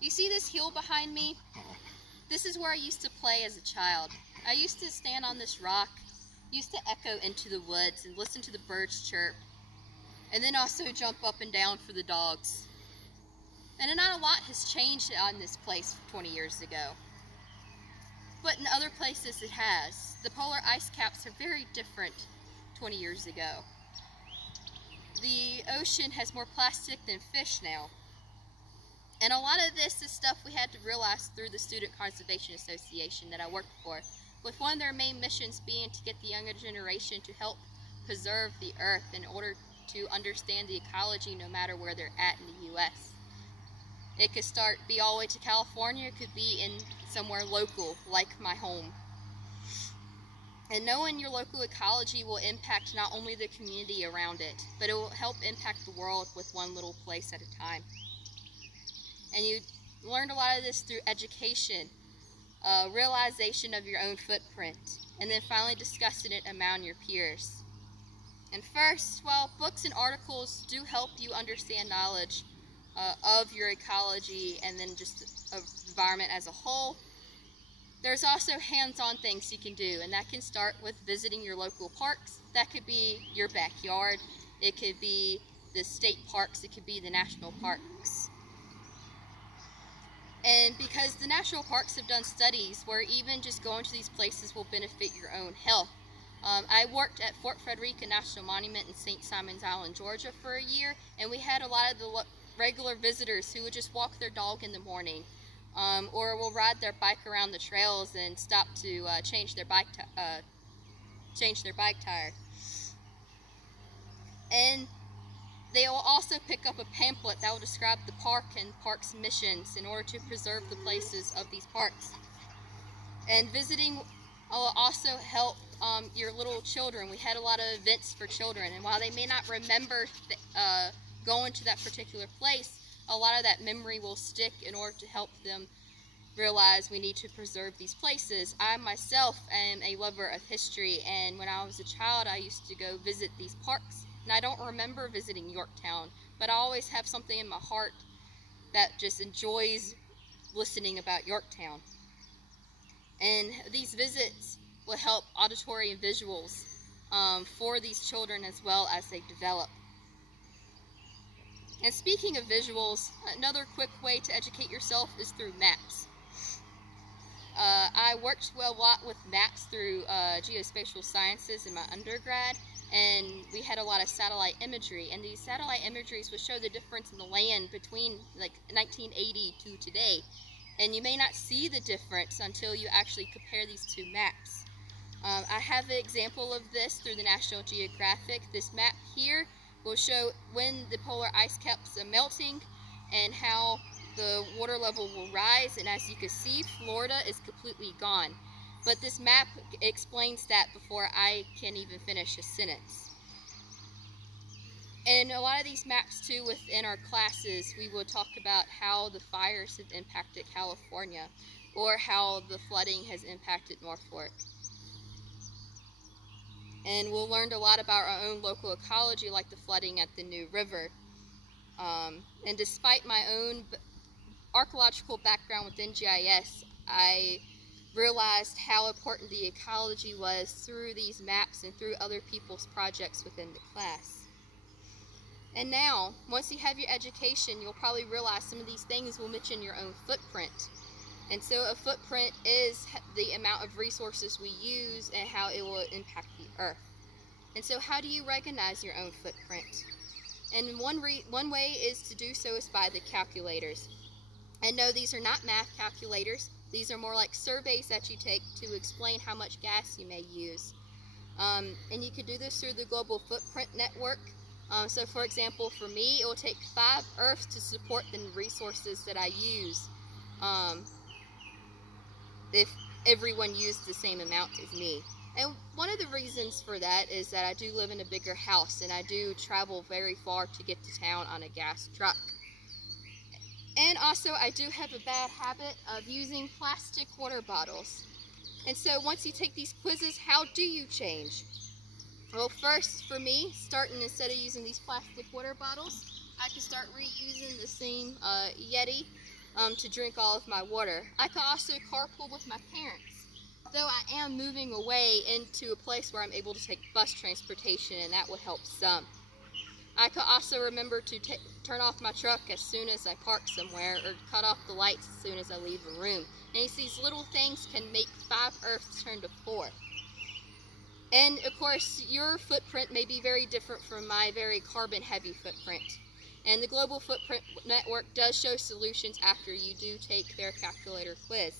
You see this hill behind me? This is where I used to play as a child. I used to stand on this rock, used to echo into the woods and listen to the birds chirp, and then also jump up and down for the dogs. And not a lot has changed on this place 20 years ago. But in other places it has. The polar ice caps are very different 20 years ago. The ocean has more plastic than fish now. And a lot of this is stuff we had to realize through the Student Conservation Association that I worked for, with one of their main missions being to get the younger generation to help preserve the earth in order to understand the ecology no matter where they're at in the U.S. It could be all the way to California, it could be in somewhere local, like my home. And knowing your local ecology will impact not only the community around it, but it will help impact the world with one little place at a time. And you learned a lot of this through education, realization of your own footprint, and then finally discussing it among your peers. And first, while books and articles do help you understand knowledge of your ecology and then just of the environment as a whole, there's also hands-on things you can do, and that can start with visiting your local parks. That could be your backyard, it could be the state parks, it could be the national parks. And because the national parks have done studies where even just going to these places will benefit your own health. I worked at Fort Frederica National Monument in St. Simons Island, Georgia for a year, and we had a lot of the regular visitors who would just walk their dog in the morning, or will ride their bike around the trails and stop to change their bike tire. And they will also pick up a pamphlet that will describe the park and park's missions in order to preserve the places of these parks. And visiting will also help your little children. We had a lot of events for children, and while they may not remember going to that particular place, a lot of that memory will stick in order to help them realize we need to preserve these places. I myself am a lover of history, and when I was a child I used to go visit these parks. And I don't remember visiting Yorktown, but I always have something in my heart that just enjoys listening about Yorktown. And these visits will help auditory and visuals for these children as well as they develop. And speaking of visuals, another quick way to educate yourself is through maps. I worked a lot with maps through geospatial sciences in my undergrad, and we had a lot of satellite imagery, and these satellite imageries would show the difference in the land between like 1980 to today, and you may not see the difference until you actually compare these two maps. I have an example of this through the National Geographic. This map here will show when the polar ice caps are melting and how the water level will rise, and as you can see, Florida is completely gone. But this map explains that before I can even finish a sentence. And a lot of these maps too, within our classes, we will talk about how the fires have impacted California, or how the flooding has impacted Norfolk. And we'll learn a lot about our own local ecology, like the flooding at the New River. And despite my own archaeological background within GIS, I realized how important the ecology was through these maps and through other people's projects within the class. And now, once you have your education, you'll probably realize some of these things will mention your own footprint. And so a footprint is the amount of resources we use and how it will impact the earth. And so how do you recognize your own footprint? And one way is to do so is by the calculators. And no, these are not math calculators. These are more like surveys that you take to explain how much gas you may use. And you can do this through the Global Footprint Network. So for example, for me, it will take 5 Earths to support the resources that I use if everyone used the same amount as me. And one of the reasons for that is that I do live in a bigger house, and I do travel very far to get to town on a gas truck. And also, I do have a bad habit of using plastic water bottles. And so once you take these quizzes, how do you change? Well, first, for me, starting instead of using these plastic water bottles, I can start reusing the same Yeti to drink all of my water. I could also carpool with my parents, though I am moving away into a place where I'm able to take bus transportation, and that would help some. I could also remember to turn off my truck as soon as I park somewhere, or cut off the lights as soon as I leave a room. And you see, these little things can make 5 Earths turn to 4. And of course, your footprint may be very different from my very carbon-heavy footprint. And the Global Footprint Network does show solutions after you do take their calculator quiz.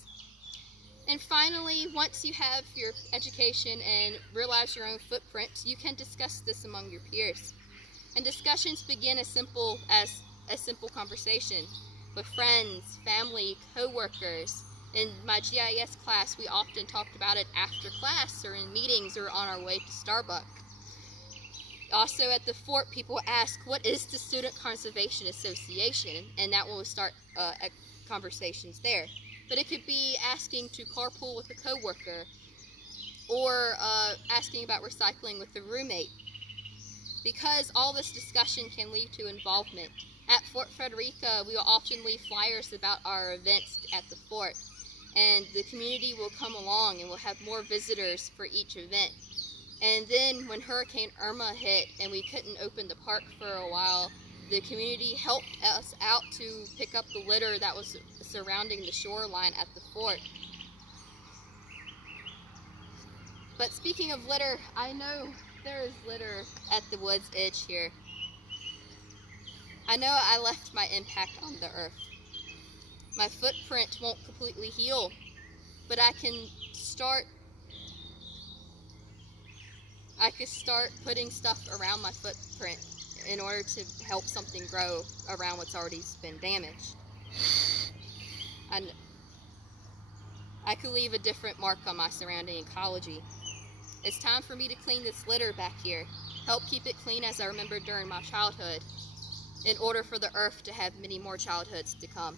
And finally, once you have your education and realize your own footprint, you can discuss this among your peers. And discussions begin as simple as a simple conversation with friends, family, co-workers. In my GIS class, we often talked about it after class or in meetings or on our way to Starbucks. Also at the fort, people ask, what is the Student Conservation Association? And that will start conversations there. But it could be asking to carpool with a coworker, or asking about recycling with a roommate. Because all this discussion can lead to involvement. At Fort Frederica, we will often leave flyers about our events at the fort, and the community will come along and we'll have more visitors for each event. And then when Hurricane Irma hit and we couldn't open the park for a while, the community helped us out to pick up the litter that was surrounding the shoreline at the fort. But speaking of litter, I know there is litter at the woods edge here. I know I left my impact on the earth. My footprint won't completely heal, but I could start putting stuff around my footprint in order to help something grow around what's already been damaged. I could leave a different mark on my surrounding ecology. It's time for me to clean this litter back here, help keep it clean as I remembered during my childhood, in order for the earth to have many more childhoods to come.